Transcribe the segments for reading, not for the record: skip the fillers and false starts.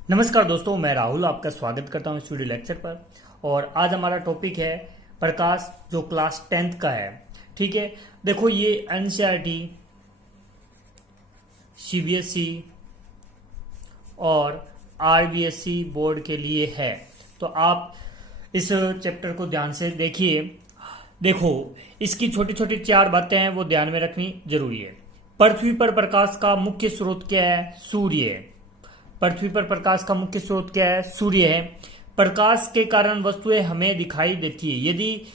नमस्कार दोस्तों, मैं राहुल आपका स्वागत करता हूं इस वीडियो लेक्चर पर। और आज हमारा टॉपिक है प्रकाश, जो क्लास 10th का है। ठीक है, देखो ये एनसीईआरटी, सीबीएसई और आरबीएसई बोर्ड के लिए है, तो आप इस चैप्टर को ध्यान से देखिए। देखो, इसकी छोटी छोटी 4 बातें हैं, वो ध्यान में रखनी जरूरी है। पृथ्वी पर प्रकाश का मुख्य स्रोत क्या है? सूर्य है। पृथ्वी पर प्रकाश का मुख्य स्रोत क्या है? सूर्य है। प्रकाश के कारण वस्तुएं हमें दिखाई देती है। यदि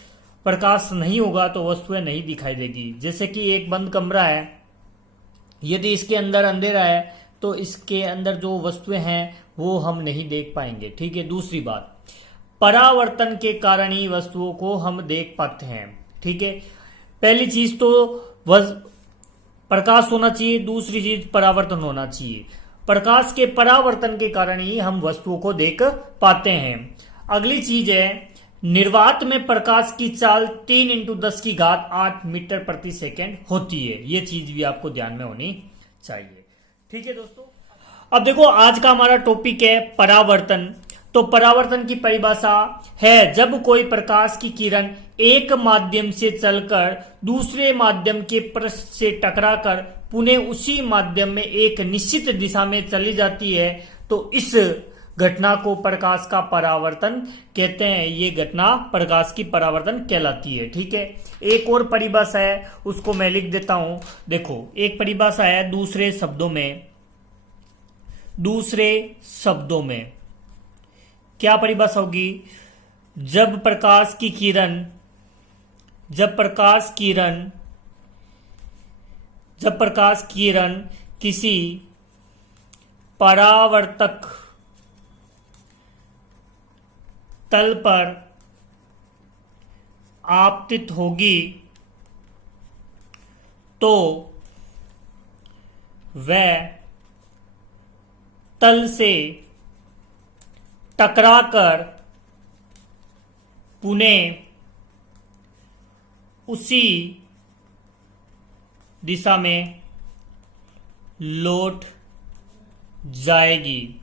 प्रकाश नहीं होगा तो वस्तुएं नहीं दिखाई देगी। जैसे कि एक बंद कमरा है, यदि इसके अंदर अंधेरा है तो इसके अंदर जो वस्तुएं हैं वो हम नहीं देख पाएंगे। ठीक है। दूसरी बात, परावर्तन के कारण ही वस्तुओं को हम देख पाते हैं। ठीक है। पहली चीज तो प्रकाश होना चाहिए, दूसरी चीज परावर्तन होना चाहिए। प्रकाश के परावर्तन के कारण ही हम वस्तुओं को देख पाते हैं। अगली चीज है, निर्वात में प्रकाश की चाल 3 × 10⁸ मीटर प्रति सेकेंड होती है। ये चीज भी आपको ध्यान में होनी चाहिए। ठीक है दोस्तों, अब देखो आज का हमारा टॉपिक है परावर्तन। तो परावर्तन की परिभाषा है, जब कोई प्रकाश की किरण एक माध्यम से चलकर दूसरे माध्यम के पृष्ठ से टकराकर पुनः उसी माध्यम में एक निश्चित दिशा में चली जाती है, तो इस घटना को प्रकाश का परावर्तन कहते हैं। ये घटना प्रकाश की परावर्तन कहलाती है। ठीक है। एक और परिभाषा है, उसको मैं लिख देता हूं। देखो, एक परिभाषा है दूसरे शब्दों में क्या परिभाषा होगी? जब प्रकाश किरण किसी परावर्तक तल पर आपतित होगी तो वह तल से टकराकर पुनः उसी दिशा में लौट जाएगी।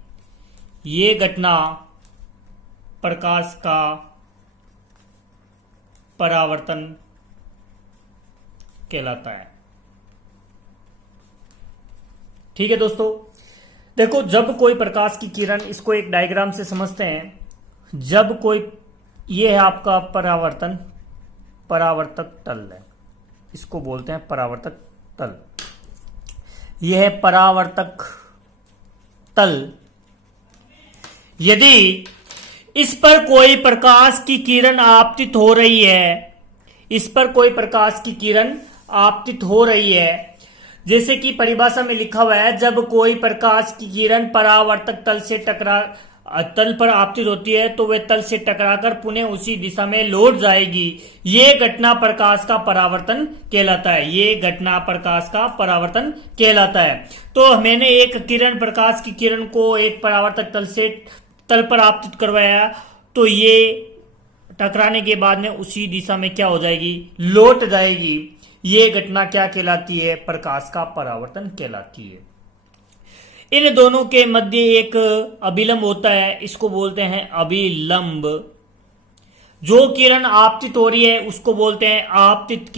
ये घटना प्रकाश का परावर्तन कहलाता है। ठीक है दोस्तों, देखो जब कोई प्रकाश की किरण, इसको एक डायग्राम से समझते हैं। जब कोई, ये है आपका परावर्तक तल है, इसको बोलते हैं परावर्तक तल। यह है परावर्तक तल। यदि इस पर कोई प्रकाश की किरण आपतित हो रही है, जैसे कि परिभाषा में लिखा हुआ है, जब कोई प्रकाश की किरण परावर्तक तल पर आपतित होती है तो वह तल से टकराकर पुनः उसी दिशा में लौट जाएगी। ये घटना प्रकाश का परावर्तन कहलाता है। तो मैंने एक प्रकाश की किरण को एक परावर्तक तल पर आपतित करवाया, तो ये टकराने के बाद में उसी दिशा में क्या हो जाएगी? लौट जाएगी। ये घटना क्या कहलाती है? प्रकाश का परावर्तन कहलाती है। इन दोनों के मध्य एक अभिलंब होता है, इसको बोलते हैं अभिलंब। जो किरण आपतित हो रही है उसको बोलते हैं आपतित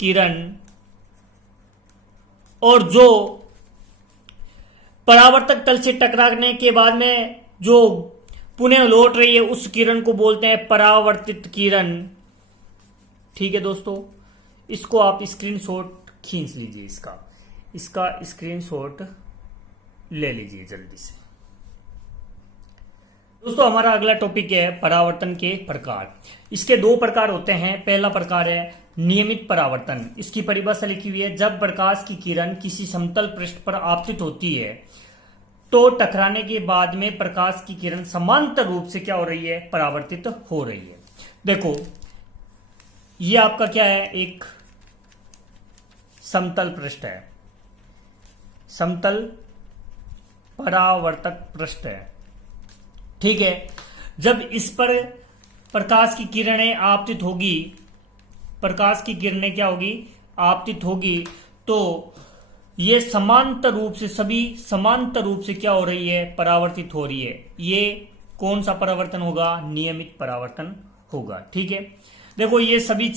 किरण। और जो परावर्तक तल से टकराने के बाद में जो पुनः लौट रही है उस किरण को बोलते हैं परावर्तित किरण। ठीक है दोस्तों, इसको आप स्क्रीनशॉट खींच लीजिए, इसका स्क्रीनशॉट ले लीजिए जल्दी से। दोस्तों, हमारा अगला टॉपिक है परावर्तन के प्रकार। इसके 2 प्रकार होते हैं। पहला प्रकार है नियमित परावर्तन। इसकी परिभाषा लिखी हुई है, जब प्रकाश की किरण किसी समतल पृष्ठ पर आपतित होती है तो टकराने के बाद में प्रकाश की किरण समांतर रूप से क्या हो रही है? परावर्तित हो रही है। देखो, ये आपका क्या है? एक समतल पृष्ठ है, समतल परावर्तक पृष्ठ है। ठीक है। जब इस पर प्रकाश की किरणें आपतित होगी, आपतित होगी, तो ये समांतर रूप से, सभी समांतर रूप से क्या हो रही है, परावर्तित हो रही है। ये कौन सा परावर्तन होगा, नियमित परावर्तन होगा। ठीक है, देखो ये सभी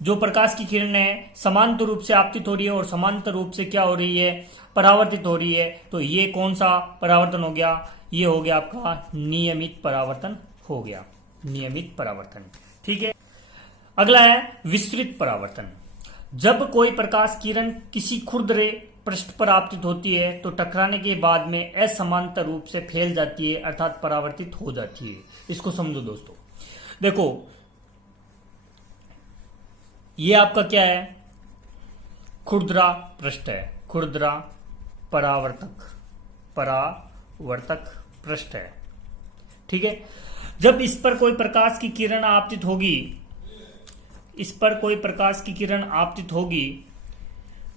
जो प्रकाश की किरण है समांतर रूप से आपतित हो रही है और समांतर रूप से क्या हो रही है, परावर्तित हो रही है। तो ये कौन सा परावर्तन हो गया, ये हो गया आपका नियमित परावर्तन हो गया, नियमित परावर्तन। ठीक है, अगला है विस्तृत परावर्तन। जब कोई प्रकाश किरण किसी खुरदरे पृष्ठ पर आपतित होती है तो टकराने के बाद में असमांतर रूप से फैल जाती है, अर्थात परावर्तित हो जाती है। इसको समझो दोस्तों, देखो ये आपका क्या है, खुरदरा पृष्ठ है, खुरदरा परावर्तक पृष्ठ है। ठीक है, जब इस पर कोई प्रकाश की किरण आपतित होगी, इस पर कोई प्रकाश की किरण आपतित होगी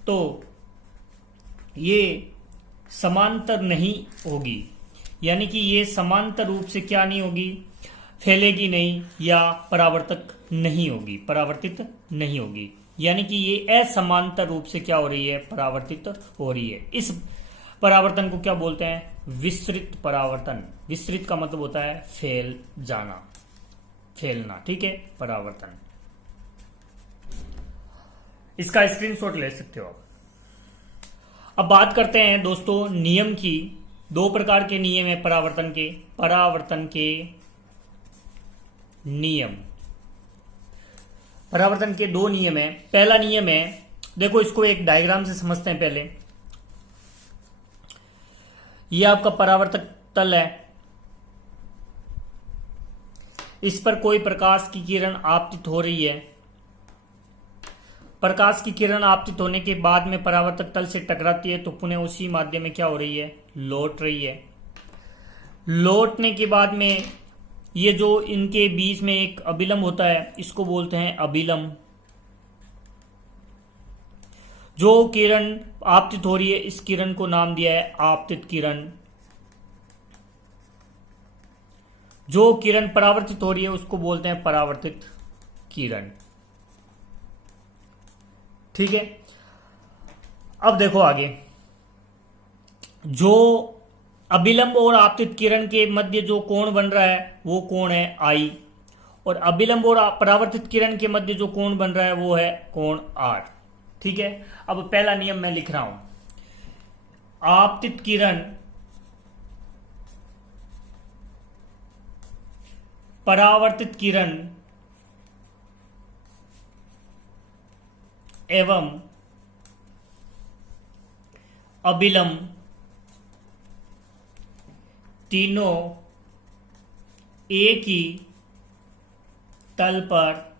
तो ये समांतर नहीं होगी, यानी कि ये समांतर रूप से क्या नहीं होगी, फैलेगी नहीं या परावर्तक नहीं होगी, परावर्तित नहीं होगी, यानी कि ये असमांतर रूप से क्या हो रही है, परावर्तित हो रही है। इस परावर्तन को क्या बोलते हैं, विस्तृत परावर्तन। विस्तृत का मतलब होता है फैल जाना, फैलना। ठीक है, परावर्तन। इसका स्क्रीनशॉट ले सकते हो आप। अब बात करते हैं दोस्तों नियम की। दो प्रकार के नियम है परावर्तन के, परावर्तन के नियम। परावर्तन के दो नियम है। पहला नियम है, देखो इसको एक डायग्राम से समझते हैं पहले। यह आपका परावर्तक तल है, इस पर कोई प्रकाश की किरण आपतित हो रही है। प्रकाश की किरण आपतित होने के बाद में परावर्तक तल से टकराती है तो पुनः उसी माध्यम में क्या हो रही है, लौट रही है। लौटने के बाद में ये जो इनके बीच में एक अभिलंब होता है, इसको बोलते हैं अभिलंब। जो किरण आपतित हो रही है, इस किरण को नाम दिया है आपतित किरण। जो किरण परावर्तित हो रही है उसको बोलते हैं परावर्तित किरण। ठीक है, अब देखो आगे, जो अभिलंब और आपतित किरण के मध्य जो कोण बन रहा है वो कोण है आई, और अभिलंब और परावर्तित किरण के मध्य जो कोण बन रहा है वो है कोण आर। ठीक है, अब पहला नियम मैं लिख रहा हूं, आपतित किरण परावर्तित किरण एवं अभिलंब तीनों एक ही तल पर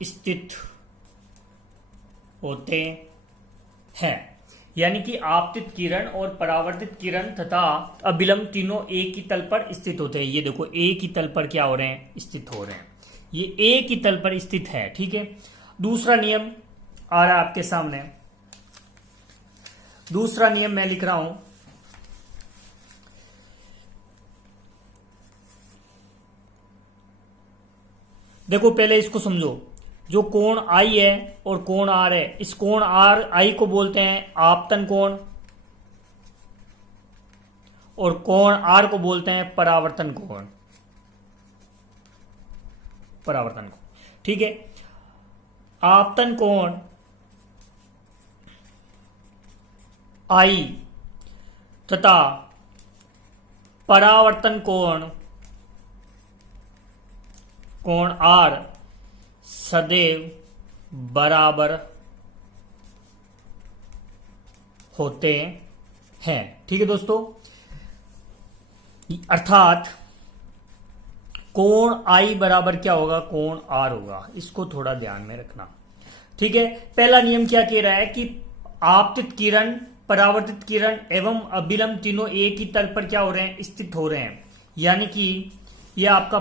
स्थित होते हैं। यानी कि आपतित किरण और परावर्तित किरण तथा अभिलंब तीनों एक ही तल पर स्थित होते हैं। ये देखो एक ही तल पर क्या हो रहे हैं, स्थित हो रहे हैं, ये एक ही तल पर स्थित है। ठीक है, दूसरा नियम आ रहा है आपके सामने। दूसरा नियम मैं लिख रहा हूं, देखो पहले इसको समझो। जो कोण आई है और कोण आर है, इस कोण आर आई को बोलते हैं आपतन कोण और कोण आर को बोलते हैं परावर्तन कोण, परावर्तन कोण। ठीक है, आपतन कोण आई तथा परावर्तन कोण कोण आर सदैव बराबर होते हैं। ठीक है दोस्तों, अर्थात कोण आई बराबर क्या होगा, कोण आर होगा। इसको थोड़ा ध्यान में रखना। ठीक है, पहला नियम क्या कह रहा है कि आपतित किरण, परावर्तित किरण एवं अभिलंब तीनों एक ही तल पर क्या हो रहे हैं, स्थित हो रहे हैं। यानी कि यह आपका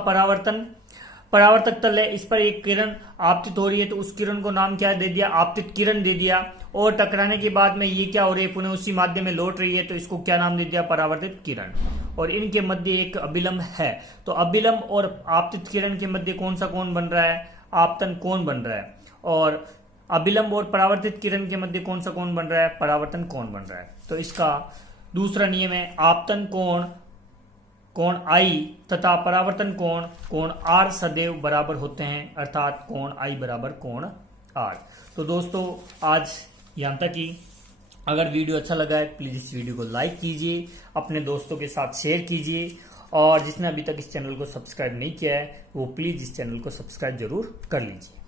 परावर्तक तल है, इस पर एक किरण आपतित हो रही है तो उस किरण को नाम क्या दे दिया, आपतित किरण दे दिया। और टकराने के बाद में ये क्या हो रही है, पुनः उसी माध्यम में लौट रही है तो इसको क्या नाम दे दिया, परावर्तित किरण। और इनके मध्य एक अभिलंब है, तो अभिलंब और आपतित किरण के मध्य कौन सा कोण बन रहा है, आपतन कोण बन रहा है। और अभिलंब और परावर्तित किरण के मध्य कौन सा कोण बन रहा है? परावर्तन कोण बन रहा है। तो इसका दूसरा नियम है आपतन कोण I तथा परावर्तन कोण R सदैव बराबर होते हैं, अर्थात कोण I बराबर कोण R। तो दोस्तों आज यहाँ तक ही। अगर वीडियो अच्छा लगा है प्लीज इस वीडियो को लाइक कीजिए, अपने दोस्तों के साथ शेयर कीजिए, और जिसने अभी तक इस चैनल को सब्सक्राइब नहीं किया है वो प्लीज इस चैनल को सब्सक्राइब जरूर कर लीजिए।